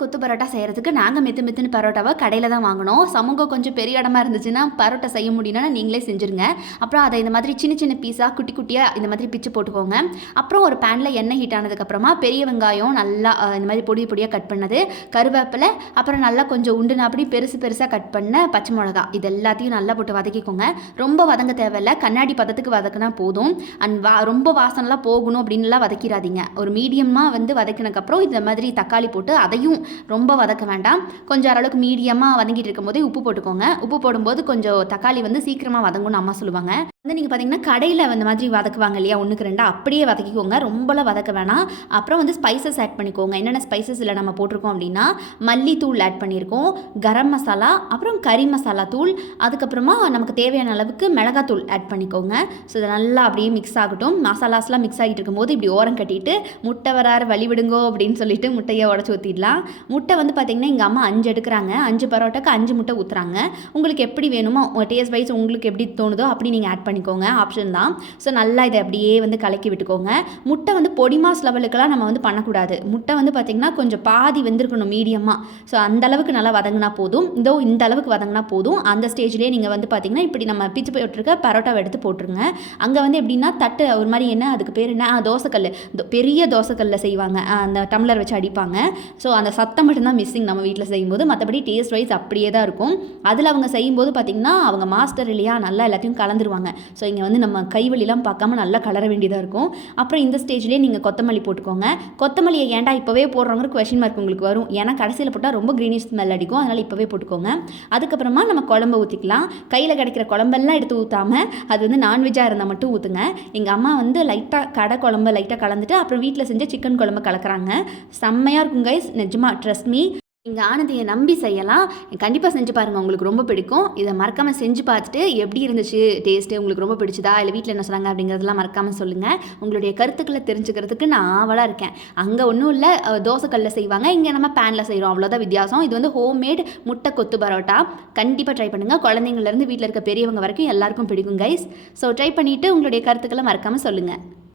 கொத்து பரோட்டா செய்கிறதுக்கு நாங்கள் மெத்துன்னு பரோட்டாவை கடையில் தான் வாங்கினோம். சமூகம் கொஞ்சம் பெரிய இடமா இருந்துச்சுன்னா பரோட்டா செய்ய முடியும்னா நீங்களே செஞ்சுருங்க. அப்புறம் அதை இந்த மாதிரி சின்ன சின்ன பீஸாக குட்டி குட்டியாக இந்த மாதிரி பிச்சு போட்டுக்கோங்க. அப்புறம் ஒரு பேனில் எண்ணெய் ஹீட் ஆனதுக்கப்புறமா பெரிய வெங்காயம் நல்லா இந்த மாதிரி பொடி பொடியாக கட் பண்ணது, கருவேப்பிலை, அப்புறம் நல்லா கொஞ்சம் உண்டுனா அப்படி பெருசு பெருசாக கட் பண்ண பச்சை மிளகா, இது எல்லாத்தையும் நல்லா போட்டு வதக்கிக்கோங்க. ரொம்ப வதங்க தேவையில்லை, கண்ணாடி பதத்துக்கு வதக்கினா போதும். ரொம்ப வாசனைலாம் போகணும் அப்படின்லாம் வதக்கிடாதீங்க. ஒரு மீடியமாக வந்து வதக்கினதுக்கப்புறம் இந்த மாதிரி தக்காளி போட்டு அதையும் ரொம்ப வதக்க வேண்டாம். கொஞ்சம் அளவுக்கு மீடியமாக வதங்கிட்டு இருக்கும் போதே உப்பு போட்டுக்கோங்க. உப்பு போடும்போது கொஞ்சம் தக்காளி வந்து சீக்கிரமாக வதங்கும்னு அம்மா சொல்லுவாங்க. வந்து நீங்கள் பார்த்தீங்கன்னா கடையில் அந்த மாதிரி வதக்குவாங்க இல்லையா, 1க்கு 2 அப்படியே வதக்கிக்கோங்க, ரொம்பலாம் வதக்க வேணாம். அப்புறம் வந்து ஸ்பைசஸ் ஆட் பண்ணிக்கோங்க. என்னென்ன ஸ்பைசஸ் இல்லை நம்ம போட்டிருக்கோம் அப்படின்னா, மல்லித்தூள் ஆட் பண்ணியிருக்கோம், கரம் மசாலா, அப்புறம் கறி மசாலா தூள், அதுக்கப்புறமா நமக்கு தேவையான அளவுக்கு மிளகாத்தூள் ஆட் பண்ணிக்கோங்க. ஸோ இதை நல்லா அப்படியே மிக்ஸ் ஆகட்டும். மசாலாஸ்லாம் மிக்ஸ் ஆகிட்டு இருக்கும்போது இப்படி ஓரம் கட்டிட்டு முட்டை வராறு வழி விடுங்கோ அப்படின்னு சொல்லிட்டு முட்டையை உடச்சி ஊற்றிடலாம். முட்டை வந்து பார்த்திங்கன்னா எங்கள் அம்மா 5 எடுக்கிறாங்க. 5 பரோட்டாக்கு 5 முட்டை ஊற்றுறாங்க. உங்களுக்கு எப்படி வேணுமோ டேஸ்ட் வைஸ் உங்களுக்கு எப்படி தோணுதோ அப்படி நீங்கள் ஆட் பண்ணிக்கோங்க, ஆப்ஷன் தான். ஸோ நல்லா இதை அப்படியே வந்து கலக்கி விட்டுக்கோங்க. முட்டை வந்து பொடி மாஸ் லெவலுக்கெல்லாம் நம்ம வந்து பண்ணக்கூடாது. முட்டை வந்து பார்த்திங்கன்னா கொஞ்சம் பாதி வெந்திருக்கணும் மீடியமாக. ஸோ அந்தளவுக்கு நல்லா வதங்கினா போதும். இந்த அளவுக்கு வதங்கினா போதும். அந்த ஸ்டேஜ்லேயே நீங்கள் வந்து பார்த்திங்கன்னா இப்படி நம்ம பிச்சு போட்டிருக்க பரோட்டாவை எடுத்து போட்டுருங்க. அங்கே வந்து எப்படின்னா தட்டு ஒரு மாதிரி என்ன அதுக்கு பேர் என்ன, தோசைக்கல், பெரிய தோசைக்கல்லில் செய்வாங்க, அந்த டம்ளர் வச்சு அடிப்பாங்க. ஸோ அந்த சத்தம் மட்டும்தான் மிஸ்ஸிங் நம்ம வீட்டில் செய்யும்போது. மற்றபடி டேஸ்ட் வைஸ் அப்படியே தான் இருக்கும். அதில் அவங்க செய்யும்போது பார்த்திங்கன்னா அவங்க மாஸ்டர் இல்லையா, நல்லா எல்லாத்தையும் கலந்துருவாங்க. ஸோ இங்கே வந்து நம்ம கைவலிலாம் பார்க்காம நல்லா கலர வேண்டியதாக இருக்கும். அப்புறம் இந்த ஸ்டேஜ்லேயே நீங்கள் கொத்தமல்லி போட்டுக்கோங்க. கொத்தமல்லியை ஏன்டா இப்போவே போடுறவங்க கொஷின் மார்க் உங்களுக்கு வரும். ஏன்னா கடைசியில் போட்டால் ரொம்ப க்ரீனிஷ் ஸ்மெல் அடிக்கும். அதனால் இப்போவே போட்டுக்கோங்க. அதுக்கப்புறமா நம்ம குழம்பு ஊற்றிக்கலாம். கையில் கிடைக்கிற குழம்பெல்லாம் எடுத்து ஊற்றாமல் அது வந்து நான்வெஜ்ஜாக இருந்தால் மட்டும் ஊற்றுங்க. எங்கள் அம்மா வந்து லைட்டாக கடை குழம்பு லைட்டாக கலந்துட்டு அப்புறம் வீட்டில் செஞ்ச சிக்கன் குழம்பு கலக்கிறாங்க. செம்மையாக இருக்கும் கைஸ், நிஜமா ட்ரஸ்ட் மீ. நீங்கள் ஆனந்தியை நம்பி செய்யலாம். கண்டிப்பாக செஞ்சு பாருங்கள், உங்களுக்கு ரொம்ப பிடிக்கும். இதை மறக்காமல் செஞ்சு பார்த்துட்டு எப்படி இருந்துச்சு டேஸ்ட்டு, உங்களுக்கு ரொம்ப பிடிச்சதா, இல்லை வீட்டில் என்ன சொன்னாங்க அப்படிங்கிறதெல்லாம் மறக்காமல் சொல்லுங்கள். உங்களுடைய கருத்துக்களை தெரிஞ்சுக்கிறதுக்கு நான் ஆவலாக இருக்கேன். அங்கே ஒன்றும் இல்லை, தோசைக்கல்லில் செய்வாங்க, இங்கே நம்ம பேனில் செய்கிறோம், அவ்வளோதான் வித்தியாசம். இது வந்து ஹோம்மேட் முட்டை கொத்து பரோட்டா. கண்டிப்பாக ட்ரை பண்ணுங்கள். குழந்தைங்கள்லேருந்து வீட்டில் இருக்க பெரியவங்க வரைக்கும் எல்லாருக்கும் பிடிக்கும் கைஸ். ஸோ ட்ரை பண்ணிவிட்டு உங்களுடைய கருத்துக்களை மறக்காமல் சொல்லுங்கள்.